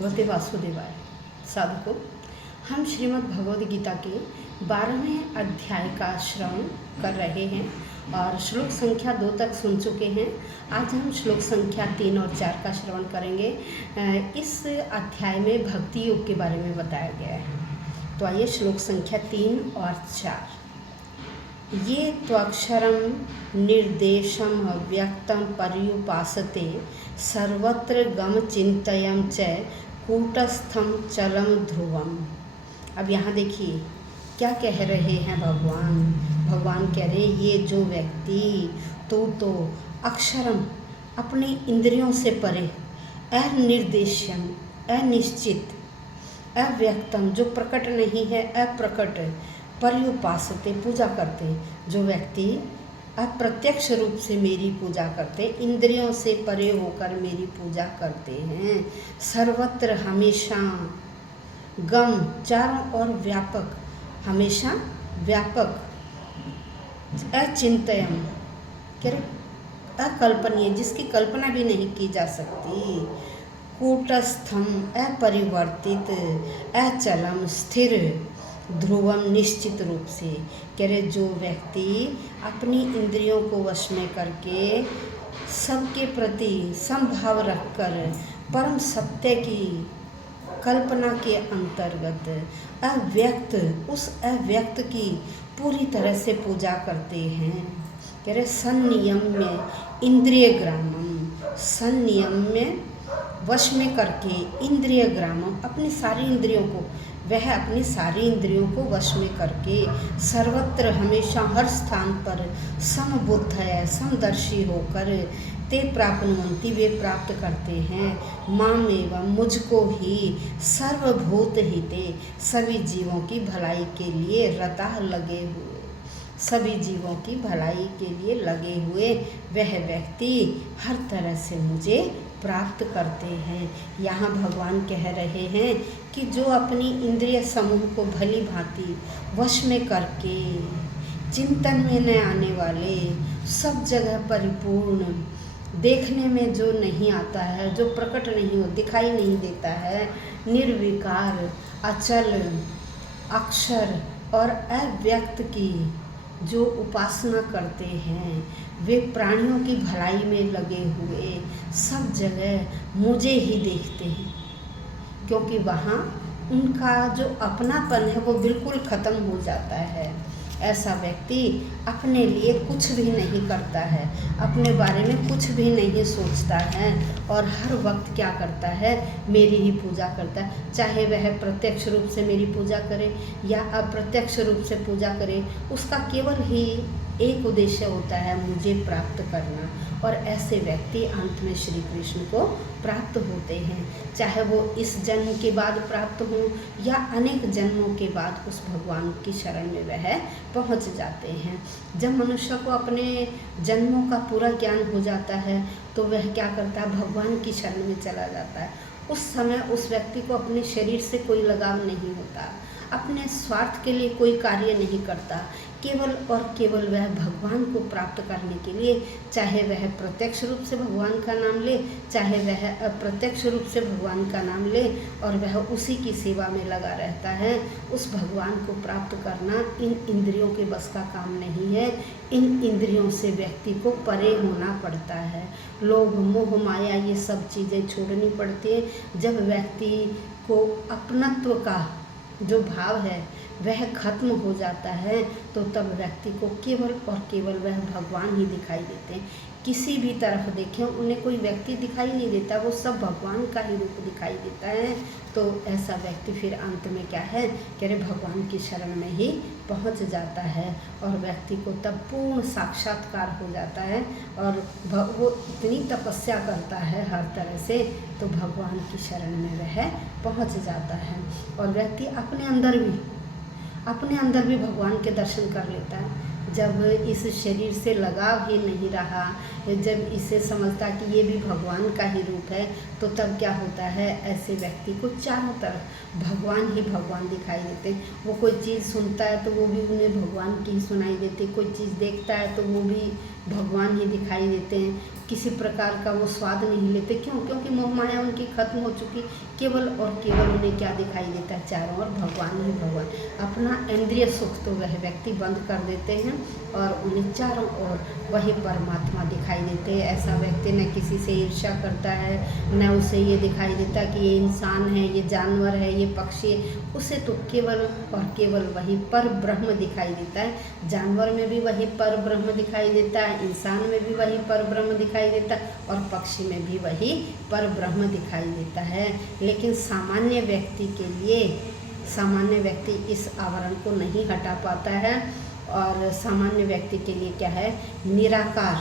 भगवते वासुदेवाय। साधकों, हम श्रीमद् भगवद गीता के 12वें अध्याय का श्रवण कर रहे हैं और श्लोक संख्या 2 तक सुन चुके हैं। आज हम श्लोक संख्या 3 और 4 का श्रवण करेंगे। इस अध्याय में भक्ति योग के बारे में बताया गया है। तो आइए श्लोक संख्या 3 और 4। ये त्वक्षरम निर्देशम व्यक्तम पर्युपासते सर्वत्र गम चिंतयम च कूटस्थम चलम ध्रुवम। अब यहाँ देखिए क्या कह रहे हैं भगवान। भगवान कह रहे हैं ये जो व्यक्ति तो अक्षरम अपनी इंद्रियों से परे, अनिर्देश्यम अनिश्चित, अव्यक्तम जो प्रकट नहीं है, अप्रकट, पर्युपासते पूजा करते, जो व्यक्ति अप्रत्यक्ष रूप से मेरी पूजा करते, इंद्रियों से परे होकर मेरी पूजा करते हैं, सर्वत्र हमेशा, गम चारों ओर व्यापक, हमेशा व्यापक, अचिंतयम कह रहे अकल्पनीय, जिसकी कल्पना भी नहीं की जा सकती, कूटस्थम अपरिवर्तित, अचलम स्थिर, ध्रुवम निश्चित रूप से। कह रहे जो व्यक्ति अपनी इंद्रियों को वश में करके सबके प्रति समभाव रखकर परम सत्य की कल्पना के अंतर्गत अव्यक्त, उस अव्यक्त की पूरी तरह से पूजा करते हैं। कह रहे संनियम में इंद्रिय ग्रामम, संनियम में वश में करके इंद्रिय ग्रामम, अपनी सारी इंद्रियों को, वह अपनी सारी इंद्रियों को वश में करके सर्वत्र हमेशा हर स्थान पर समबुद्ध है, समदर्शी होकर ते प्राप्नुवन्ति वे प्राप्त करते हैं, माम एवं मुझको ही सर्वभूत हिते सभी जीवों की भलाई के लिए रता लगे हुए, सभी जीवों की भलाई के लिए लगे हुए वह व्यक्ति हर तरह से मुझे प्राप्त करते हैं। यहाँ भगवान कह रहे हैं कि जो अपनी इंद्रिय समूह को भली भांति वश में करके चिंतन में न आने वाले, सब जगह परिपूर्ण, देखने में जो नहीं आता है, जो प्रकट नहीं हो, दिखाई नहीं देता है, निर्विकार, अचल, अक्षर और अव्यक्त की जो उपासना करते हैं, वे प्राणियों की भलाई में लगे हुए सब जगह मुझे ही देखते हैं, क्योंकि वहाँ उनका जो अपनापन है वो बिल्कुल ख़त्म हो जाता है। ऐसा व्यक्ति अपने लिए कुछ भी नहीं करता है, अपने बारे में कुछ भी नहीं सोचता है और हर वक्त क्या करता है, मेरी ही पूजा करता है। चाहे वह प्रत्यक्ष रूप से मेरी पूजा करे या अप्रत्यक्ष रूप से पूजा करे, उसका केवल ही एक उद्देश्य होता है, मुझे प्राप्त करना। और ऐसे व्यक्ति अंत में श्री कृष्ण को प्राप्त होते हैं, चाहे वो इस जन्म के बाद प्राप्त हों या अनेक जन्मों के बाद उस भगवान की शरण में वह पहुंच जाते हैं। जब मनुष्य को अपने जन्मों का पूरा ज्ञान हो जाता है तो वह क्या करता है, भगवान की शरण में चला जाता है। उस समय उस व्यक्ति को अपने शरीर से कोई लगाव नहीं होता, अपने स्वार्थ के लिए कोई कार्य नहीं करता, केवल और केवल वह भगवान को प्राप्त करने के लिए, चाहे वह प्रत्यक्ष रूप से भगवान का नाम ले, चाहे वह अप्रत्यक्ष रूप से भगवान का नाम ले, और वह उसी की सेवा में लगा रहता है। उस भगवान को प्राप्त करना इन इंद्रियों के बस का काम नहीं है। इन इंद्रियों से व्यक्ति को परे होना पड़ता है। लोभ, मोह, माया, ये सब चीज़ें छोड़नी पड़ती है। जब व्यक्ति को अपनत्व का जो भाव है वह खत्म हो जाता है तो तब व्यक्ति को केवल और केवल वह भगवान ही दिखाई देते हैं। किसी भी तरफ देखें उन्हें कोई व्यक्ति दिखाई नहीं देता, वो सब भगवान का ही रूप दिखाई देता है। तो ऐसा व्यक्ति फिर अंत में क्या है, कह रहे भगवान की शरण में ही पहुंच जाता है और व्यक्ति को तब पूर्ण साक्षात्कार हो जाता है और वो इतनी तपस्या करता है हर तरह से, तो भगवान की शरण में वह पहुंच जाता है और व्यक्ति अपने अंदर भी भगवान के दर्शन कर लेता है। जब इस शरीर से लगाव ही नहीं रहा, जब इसे समझता कि ये भी भगवान का ही रूप है, तो तब क्या होता है, ऐसे व्यक्ति को चारों तरफ भगवान ही भगवान दिखाई देते हैं। वो कोई चीज़ सुनता है तो वो भी उन्हें भगवान की ही सुनाई देती है, कोई चीज़ देखता है तो वो भी भगवान ही दिखाई देते हैं। किसी प्रकार का वो स्वाद नहीं लेते, क्यों? क्योंकि मोह माया उनकी खत्म हो चुकी। केवल और केवल उन्हें क्या दिखाई देता है, चारों ओर भगवान ही भगवान। अपना इंद्रिय सुख तो वह व्यक्ति बंद कर देते हैं और उन्हें चारों ओर वही परमात्मा दिखाई देते हैं। ऐसा व्यक्ति न किसी से ईर्ष्या करता है, न उसे ये दिखाई देता कि ये इंसान है, ये जानवर है, ये पक्षी है। उसे तो केवल और केवल वही पर ब्रह्म दिखाई देता है। जानवर में भी वही पर ब्रह्म दिखाई देता है, इंसान में भी वही पर ब्रह्म दिखाई देता है और पक्षी में भी वही पर ब्रह्म दिखाई देता है। लेकिन सामान्य व्यक्ति के लिए, सामान्य व्यक्ति इस आवरण को नहीं हटा पाता है और सामान्य व्यक्ति के लिए क्या है, निराकार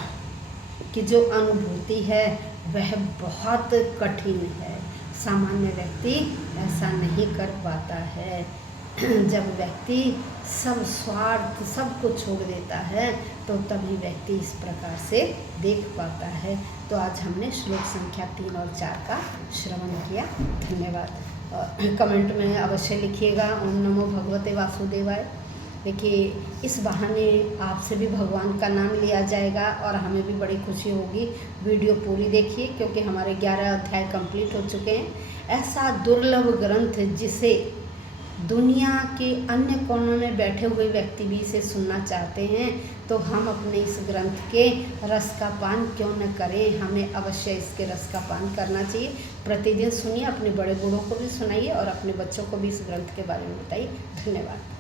की जो अनुभूति है वह बहुत कठिन है। सामान्य व्यक्ति ऐसा नहीं कर पाता है। जब व्यक्ति सब स्वार्थ सब कुछ छोड़ देता है तो तभी व्यक्ति इस प्रकार से देख पाता है। तो आज हमने श्लोक संख्या 3 और 4 का श्रवण किया। धन्यवाद। कमेंट में अवश्य लिखिएगा ओम नमो भगवते वासुदेवाय। देखिए, इस बहाने आपसे भी भगवान का नाम लिया जाएगा और हमें भी बड़ी खुशी होगी। वीडियो पूरी देखिए क्योंकि हमारे 11 अध्याय कंप्लीट हो चुके हैं। ऐसा दुर्लभ ग्रंथ जिसे दुनिया के अन्य कोनों में बैठे हुए व्यक्ति भी इसे सुनना चाहते हैं, तो हम अपने इस ग्रंथ के रस का पान क्यों न करें। हमें अवश्य इसके रस का पान करना चाहिए। प्रतिदिन सुनिए, अपने बड़े बूढ़ों को भी सुनाइए और अपने बच्चों को भी इस ग्रंथ के बारे में बताइए। धन्यवाद।